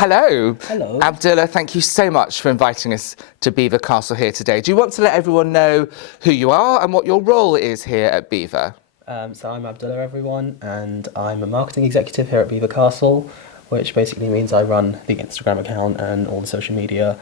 Hello. Hello. Abdullah, thank you so much for inviting us to Belvoir Castle here today. Do you want to let everyone know who you are and what your role is here at Beaver? So I'm Abdullah, everyone, and I'm a marketing executive here at Beaver Castle, which basically means I run the Instagram account and all the social media.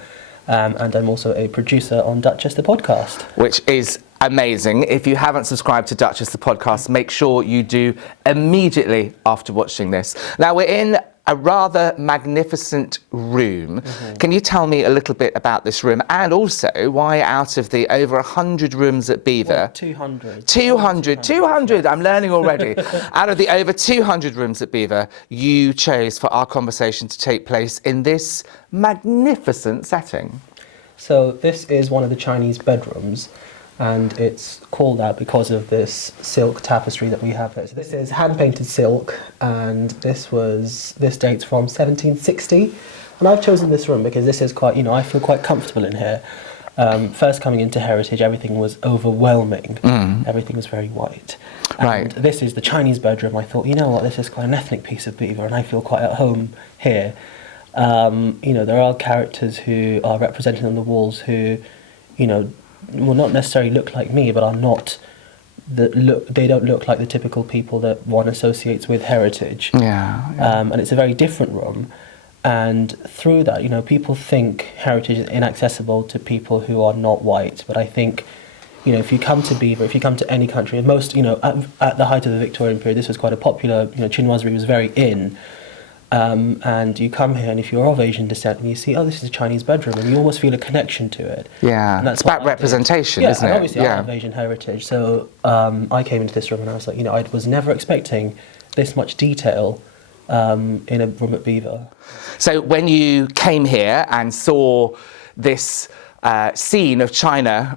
And I'm also a producer on Duchess the podcast. Which is amazing. If you haven't subscribed to Duchess the podcast, make sure you do immediately after watching this. Now, we're in a rather magnificent room. Can you tell me a little bit about this room, and also why out of the over 100 rooms at Beaver... Well, 200. 200, I'm learning already. Out of the over 200 rooms at Beaver, you chose for our conversation to take place in this magnificent setting. So this is one of the Chinese bedrooms, and it's called that because of this silk tapestry that we have here. So this is hand-painted silk, and this dates from 1760. And I've chosen this room because this is quite, I feel quite comfortable in here. First coming into Heritage, everything was overwhelming. Everything was very white. And this is the Chinese bedroom. I thought, you know what, this is quite an ethnic piece of Beaver, and I feel quite at home here. There are characters who are represented on the walls who, will not necessarily look like me, but are not they don't look like the typical people that one associates with Heritage. And it's a very different room, and through that, people think Heritage is inaccessible to people who are not white, but I think, if you come to Beaver, if you come to any country, and most, at the height of the Victorian period, this was quite a popular, chinoiserie was very in. And you come here, and if you're of Asian descent, and you see, oh, this is a Chinese bedroom, and you almost feel a connection to it. And that's about representation, isn't it? Obviously, I have Asian heritage, so I came into this room, and I was like, I was never expecting this much detail in a room at Beaver. So when you came here and saw this scene of China,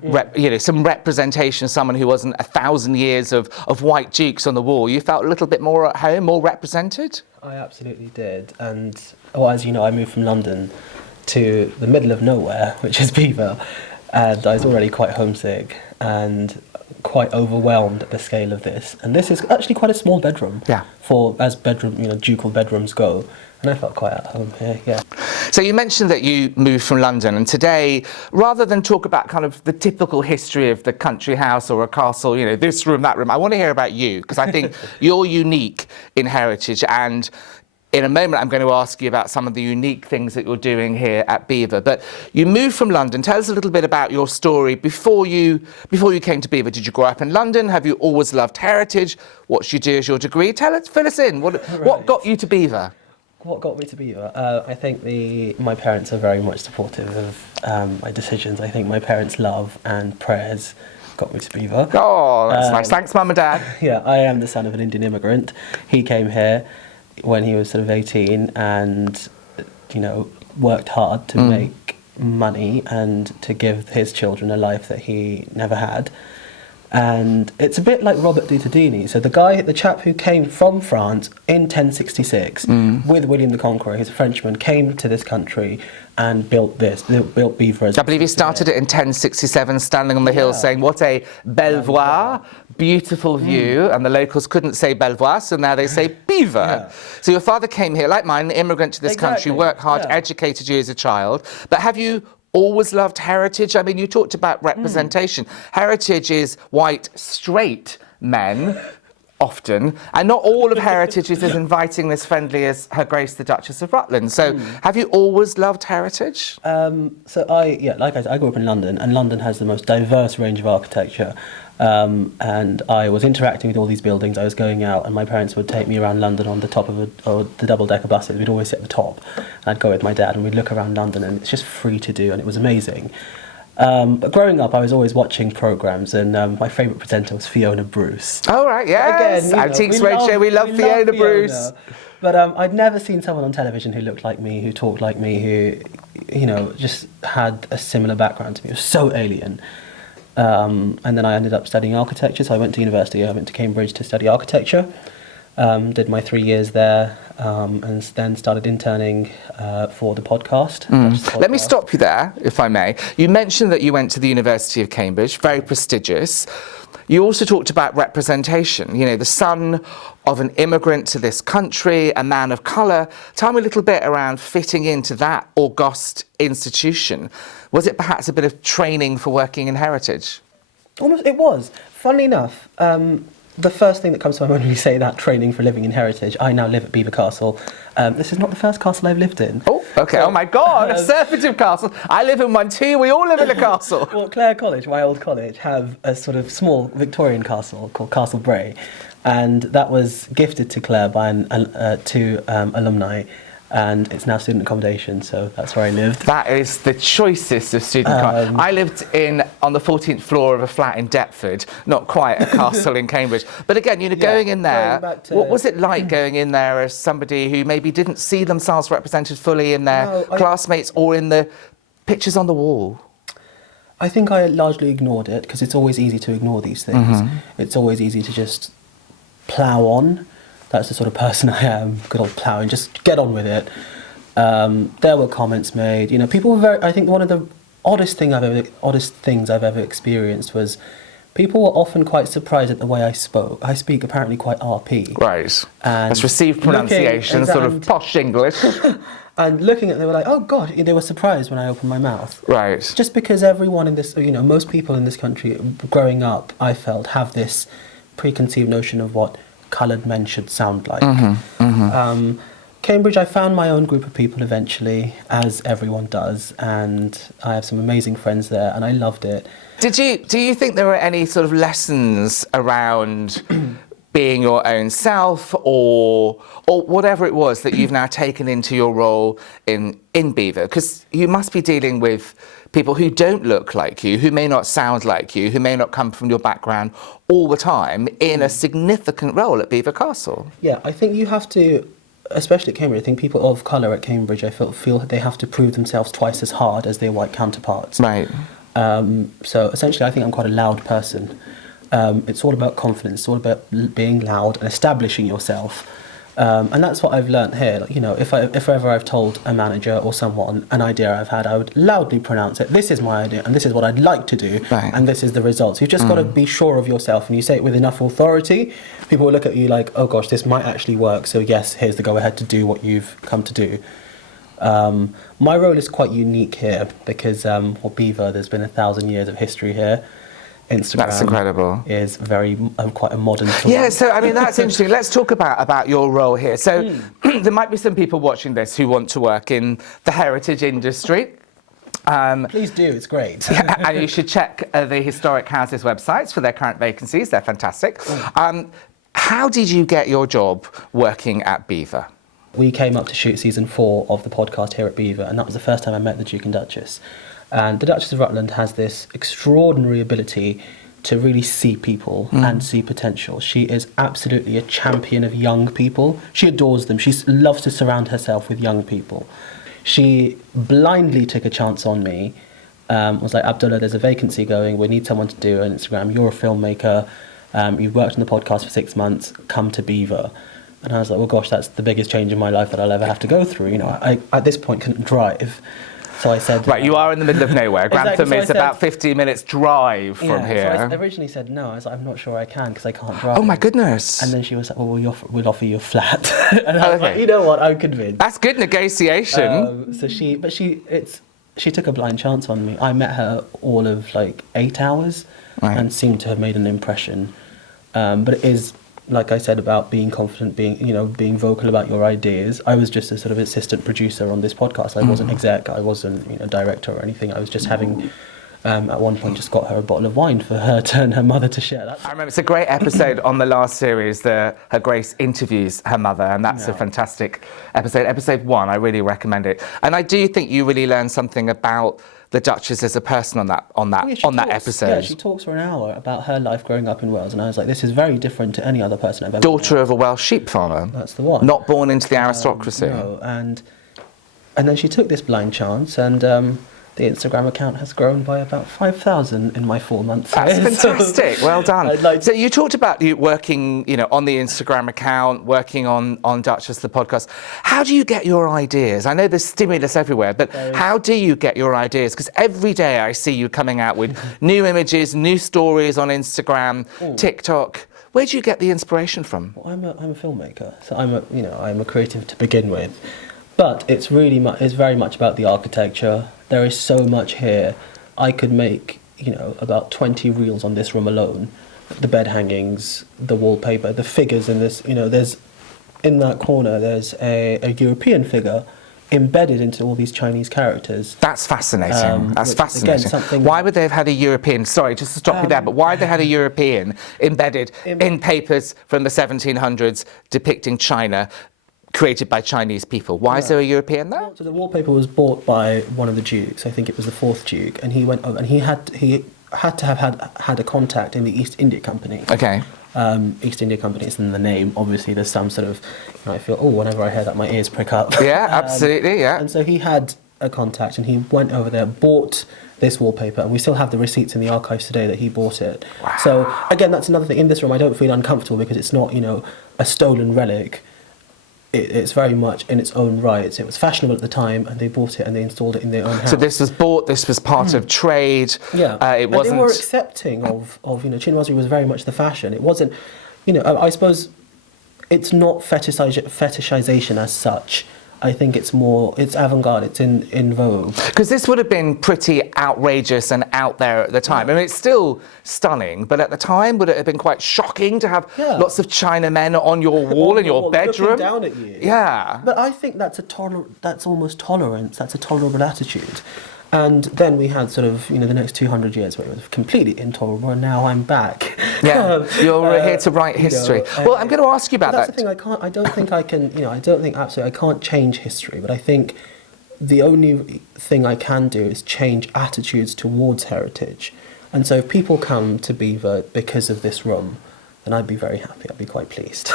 some representation of someone who wasn't 1,000 years of white dukes on the wall, you felt a little bit more at home, more represented? I absolutely did, and as you know, I moved from London to the middle of nowhere, which is Beaver, and I was already quite homesick and quite overwhelmed at the scale of this. And this is actually quite a small bedroom, as ducal bedrooms go. And I felt quite at home here, So you mentioned that you moved from London, and today, rather than talk about kind of the typical history of the country house or a castle, this room, that room, I want to hear about you, because I think you're unique in Heritage, and in a moment I'm going to ask you about some of the unique things that you're doing here at Beaver. But you moved from London. Tell us a little bit about your story before you came to Beaver. Did you grow up in London? Have you always loved Heritage? What did you do as your degree? Fill us in. What got you to Beaver? What got me to Beaver? I think my parents are very much supportive of my decisions. I think my parents' love and prayers got me to Beaver. Oh, that's nice. Thanks, Mum and Dad. I am the son of an Indian immigrant. He came here when he was sort of 18 and, worked hard to make money and to give his children a life that he never had. And it's a bit like Robert Dutadini. So the chap who came from France in 1066 with William the Conqueror, he's a Frenchman, came to this country and built Beaver. I believe he started it in 1067, standing on the hill saying, what a Belvoir, beautiful view. And the locals couldn't say Belvoir, so now they say Beaver. So your father came here, like mine, an immigrant to this country, worked hard, educated you as a child. But have you always loved Heritage? I mean, you talked about representation. Heritage is white, straight men, often, and not all of Heritage is as inviting, as friendly as Her Grace the Duchess of Rutland. So have you always loved Heritage? Like I said, I grew up in London, and London has the most diverse range of architecture. And I was interacting with all these buildings. I was going out, and my parents would take me around London on the top of the double-decker buses. We'd always sit at the top. I'd go with my dad, and we'd look around London, and it's just free to do, and it was amazing. But growing up, I was always watching programmes, and my favourite presenter was Fiona Bruce. Oh, right, yes. Again, Antiques Roadshow, we love Fiona Bruce. But I'd never seen someone on television who looked like me, who talked like me, who, just had a similar background to me. It was so alien. And then I ended up studying architecture, so I went to university. I went to Cambridge to study architecture. Did my 3 years there, and then started interning for the podcast. Let me stop you there, if I may. You mentioned that you went to the University of Cambridge, very prestigious. You also talked about representation, you know, the son of an immigrant to this country, a man of colour. Tell me a little bit around fitting into that august institution. Was it perhaps a bit of training for working in heritage? Almost, it was. Funnily enough, the first thing that comes to my mind when you say that, training for living in heritage, I now live at Beaver Castle. This is not the first castle I've lived in. Oh, okay. So, oh my God, a Surfeitive castle. I live in one too. We all live in a castle. Well, Clare College, my old college, have a sort of small Victorian castle called Castle Bray, and that was gifted to Clare by two alumni. And it's now student accommodation, so that's where I lived. That is the choicest of student accommodation. I lived on the 14th floor of a flat in Deptford, not quite a castle in Cambridge. But again, you know, going in there, what was it like going in there as somebody who maybe didn't see themselves represented fully in their classmates or in the pictures on the wall? I think I largely ignored it, because it's always easy to ignore these things. It's always easy to just plough on. That's the sort of person I am, good old ploughing, just get on with it. There were comments made, you know, people were very, I think one of the oddest things I've ever experienced was people were often quite surprised at the way I spoke. I speak apparently quite RP. Right. And that's received pronunciation, sort of posh English. And looking at it, they were like, oh God, they were surprised when I opened my mouth. Right. Just because everyone in this, you know, most people in this country growing up, I felt, have this preconceived notion of what coloured men should sound like. Cambridge, I found my own group of people eventually, as everyone does, and I have some amazing friends there, and I loved it. Do you think there were any sort of lessons around being your own self, or whatever it was that you've now taken into your role in Beaver? Because you must be dealing with people who don't look like you, who may not sound like you, who may not come from your background all the time in a significant role at Beaver Castle. Yeah, I think you have to, especially at Cambridge, I think people of colour at Cambridge, I feel they have to prove themselves twice as hard as their white counterparts. Right. So essentially, I think I'm quite a loud person. It's all about confidence, it's all about being loud and establishing yourself. And that's what I've learnt here. Like, you know, if ever I've told a manager or someone an idea I've had, I would loudly pronounce it. This is my idea, and this is what I'd like to do, and this is the results. You've just got to be sure of yourself, and you say it with enough authority. People will look at you like, oh gosh, this might actually work. So yes, here's the go-ahead to do what you've come to do. My role is quite unique here because, for Beaver, there's been 1,000 years of history here. Instagram that's incredible. Is very quite a modern tool. Yeah, so I mean that's interesting. Let's talk about your role here. So there might be some people watching this who want to work in the heritage industry. Please do, it's great. And you should check the historic houses websites for their current vacancies. They're fantastic. How did you get your job working at Beaver? We came up to shoot season 4 of the podcast here at Beaver, and that was the first time I met the Duke and Duchess. And the Duchess of Rutland has this extraordinary ability to really see people and see potential. She is absolutely a champion of young people. She adores them. She loves to surround herself with young people. She blindly took a chance on me. Was like, Abdullah, there's a vacancy going. We need someone to do an Instagram. You're a filmmaker. You've worked on the podcast for 6 months. Come to Beaver. And I was like, well, gosh, that's the biggest change in my life that I'll ever have to go through. You know, I at this point couldn't drive. So I said... Right, you are in the middle of nowhere. Grantham exactly, is about 15 minutes drive from here. So I originally said no. I was like, I'm not sure I can because I can't drive. Oh, my goodness. And then she was like, well, we'll offer you a flat. And I was like, you know what, I'm convinced. That's good negotiation. She took a blind chance on me. I met her all of like 8 hours and seemed to have made an impression. But it is... like I said, about being confident, being vocal about your ideas. I was just a sort of assistant producer on this podcast. I wasn't exec, I wasn't director or anything. I was just having, at one point, just got her a bottle of wine for her and her mother to share. I remember it's a great episode on the last series. Her Grace interviews her mother, and that's a fantastic episode. Episode 1, I really recommend it. And I do think you really learn something about the Duchess as a person on that episode. Yeah, she talks for an hour about her life growing up in Wales, and I was like, this is very different to any other person I've ever Daughter of a Welsh sheep farmer. That's the one. Not born into the aristocracy. No, and then she took this blind chance, and the Instagram account has grown by about 5,000 in my 4 months. That's fantastic. Well done. Like, so you talked about you working, on the Instagram account, working on Duchess the podcast. How do you get your ideas? I know there's stimulus everywhere, but how do you get your ideas? Because every day I see you coming out with new images, new stories on Instagram, TikTok. Where do you get the inspiration from? Well, I'm a filmmaker, so I'm a creative to begin with. But it's very much about the architecture. There is so much here. I could make, about 20 reels on this room alone. The bed hangings, the wallpaper, the figures in this, there's, in that corner, there's a European figure embedded into all these Chinese characters. That's fascinating. That's fascinating. Again, why would they have had a European, sorry, just to stop you there, but why they had a European embedded in papers from the 1700s depicting China, created by Chinese people? Why is there a European there? So the wallpaper was bought by one of the dukes. I think it was the 4th Duke, and he went over, and he had to have had a contact in the East India Company. Okay. East India Company is in the name. Obviously, there's some sort of, I feel, whenever I hear that, my ears prick up. Yeah, absolutely, yeah. And so he had a contact, and he went over there, bought this wallpaper, and we still have the receipts in the archives today that he bought it. Wow. So again, that's another thing. In this room, I don't feel uncomfortable because it's not, a stolen relic. It's very much in its own rights. It was fashionable at the time, and they bought it and they installed it in their own house. So this was bought. This was part of trade. Yeah, it wasn't. And they were accepting of chinoiserie was very much the fashion. It wasn't, I suppose, it's not fetishization as such. I think it's avant-garde, it's in vogue. Because this would have been pretty outrageous and out there at the time. I mean, it's still stunning, but at the time, would it have been quite shocking to have lots of Chinamen on your wall in your bedroom? Looking down at you. Yeah. But I think that's almost tolerance, that's a tolerable attitude. And then we had sort of, the next 200 years where it was completely intolerable, and now I'm back. Yeah, you're here to write history. Well, I'm going to ask you about that. That's the thing, I don't think I can't change history, but I think the only thing I can do is change attitudes towards heritage. And so if people come to Beaver because of this room, then I'd be very happy, I'd be quite pleased.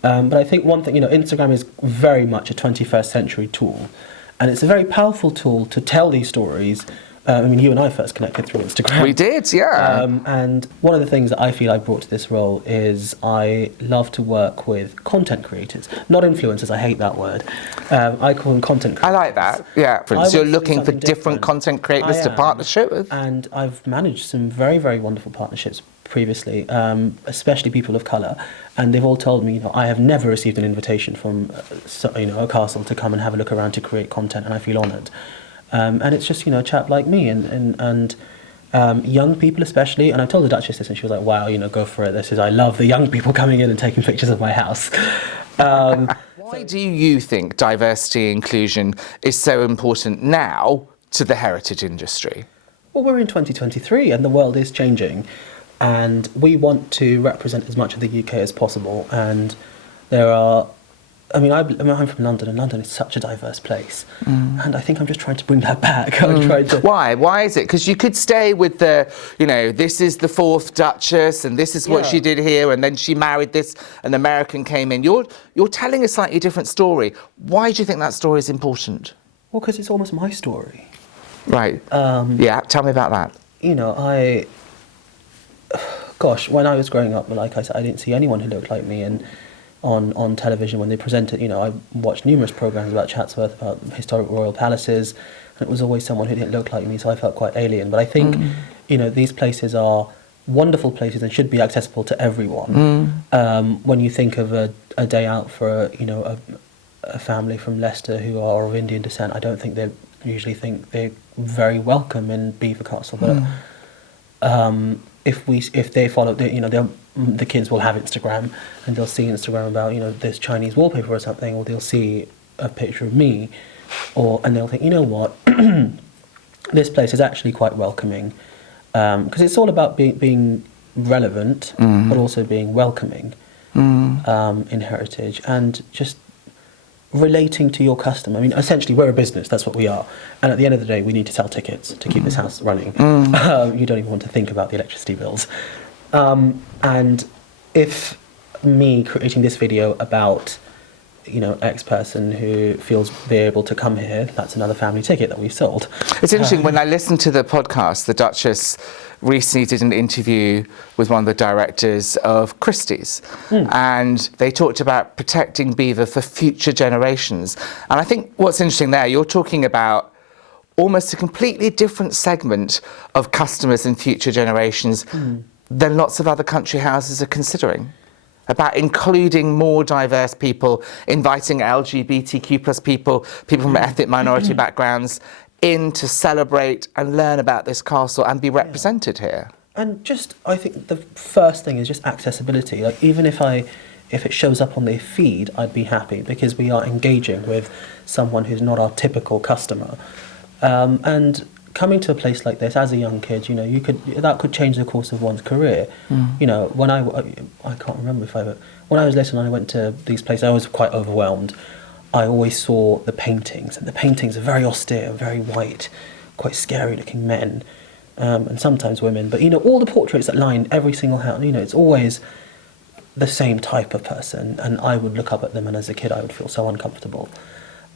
But I think one thing, Instagram is very much a 21st century tool. And it's a very powerful tool to tell these stories. You and I first connected through Instagram. We did, yeah. And one of the things that I feel I brought to this role is I love to work with content creators. Not influencers, I hate that word. I call them content creators. I like that, yeah. So you're looking for different content creators to partnership with? And I've managed some very, very wonderful partnerships previously, especially people of colour, and they've all told me, I have never received an invitation from, a castle to come and have a look around to create content, and I feel honoured. And it's just, a chap like me, and young people especially, and I told the Duchess this, and she was like, wow, go for it. I love the young people coming in and taking pictures of my house. Why do you think diversity inclusion is so important now to the heritage industry? Well, we're in 2023, and the world is changing. And we want to represent as much of the UK as possible. And there are, I'm from London, and London is such a diverse place. And I think I'm just trying to bring that back. Why? Why is it? Because you could stay with the, this is the 4th Duchess, and this is what she did here, and then she married this, an American came in. You're telling a slightly different story. Why do you think that story is important? Well, because it's almost my story. Right. Yeah, tell me about that. When I was growing up, like I said, I didn't see anyone who looked like me, and on television when they presented, I watched numerous programmes about Chatsworth, about historic royal palaces, and it was always someone who didn't look like me, so I felt quite alien. But I think, these places are wonderful places and should be accessible to everyone. When you think of a day out for a family from Leicester who are of Indian descent, I don't think they usually think they're very welcome in Beaver Castle. But if they follow, the kids will have Instagram, and they'll see Instagram about this Chinese wallpaper or something, or they'll see a picture of me, and they'll think, what, this place is actually quite welcoming, because it's all about being relevant, but also being welcoming in heritage, and just relating to your customer. Essentially, we're a business, that's what we are. And at the end of the day, we need to sell tickets to keep this house running. You don't even want to think about the electricity bills. And if me creating this video about X person who feels they're able to come here, that's another family ticket that we've sold. It's interesting, when I listened to the podcast, the Duchess recently did an interview with one of the directors of Christie's, and they talked about protecting Beaver for future generations. And I think what's interesting there, you're talking about almost a completely different segment of customers in future generations than lots of other country houses are considering, about including more diverse people, inviting LGBTQ plus people from ethnic minority backgrounds in to celebrate and learn about this castle and be represented here. And I think the first thing is just accessibility. Like, even if it shows up on their feed, I'd be happy, because we are engaging with someone who's not our typical customer. And coming to a place like this as a young kid, that could change the course of one's career. When I can't remember when I was little and I went to these places, I was quite overwhelmed. I always saw the paintings, and the paintings are very austere, very white, quite scary looking men, and sometimes women. But all the portraits that line every single house, it's always the same type of person, and I would look up at them, and as a kid I would feel so uncomfortable.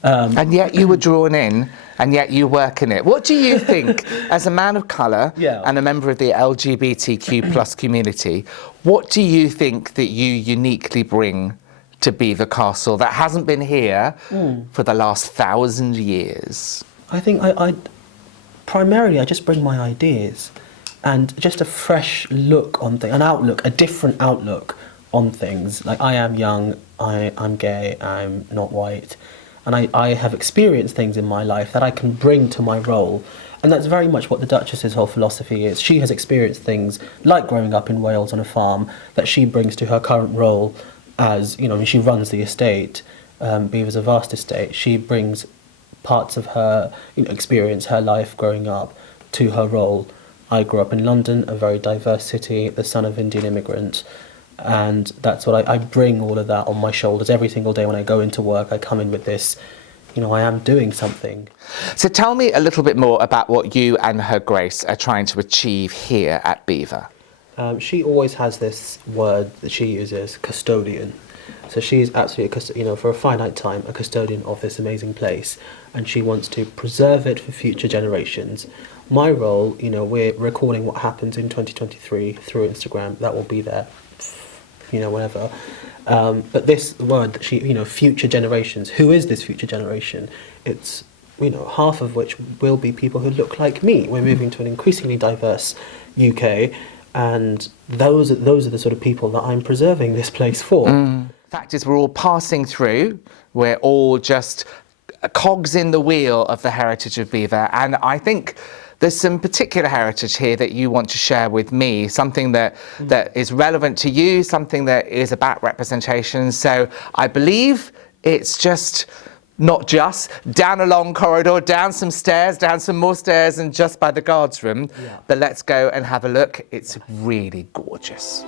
And yet you were drawn in, and yet you work in it. What do you think, as a man of colour and a member of the LGBTQ plus community, what do you think that you uniquely bring to Beaver Castle that hasn't been here for the last 1,000 years? I think I primarily just bring my ideas and just a fresh look on things, a different outlook on things. Like, I am young, I'm gay, I'm not white, and I have experienced things in my life that I can bring to my role. And that's very much what the Duchess's whole philosophy is. She has experienced things like growing up in Wales on a farm that she brings to her current role as, she runs the estate. Beaver's a vast estate. She brings parts of her experience, her life growing up, to her role. I grew up in London, a very diverse city, the son of Indian immigrants. And that's what I bring all of that on my shoulders every single day. When I go into work, I come in with this, I am doing something. So tell me a little bit more about what you and Her Grace are trying to achieve here at Beaver. She always has this word that she uses, custodian. So she's absolutely, for a finite time, a custodian of this amazing place, and she wants to preserve it for future generations. My role, we're recording what happens in 2023 through Instagram. That will be there, whenever. But this word that she, future generations. Who is this future generation? It's, half of which will be people who look like me. We're moving to an increasingly diverse UK. And those are the sort of people that I'm preserving this place for. Fact is, we're all passing through. We're all just cogs in the wheel of the heritage of Beaver. And I think there's some particular heritage here that you want to share with me, something that is relevant to you, something that is about representation. So I believe it's just not just down a long corridor, down some stairs, down some more stairs, and just by the guards room. But let's go and have a look. It's really gorgeous.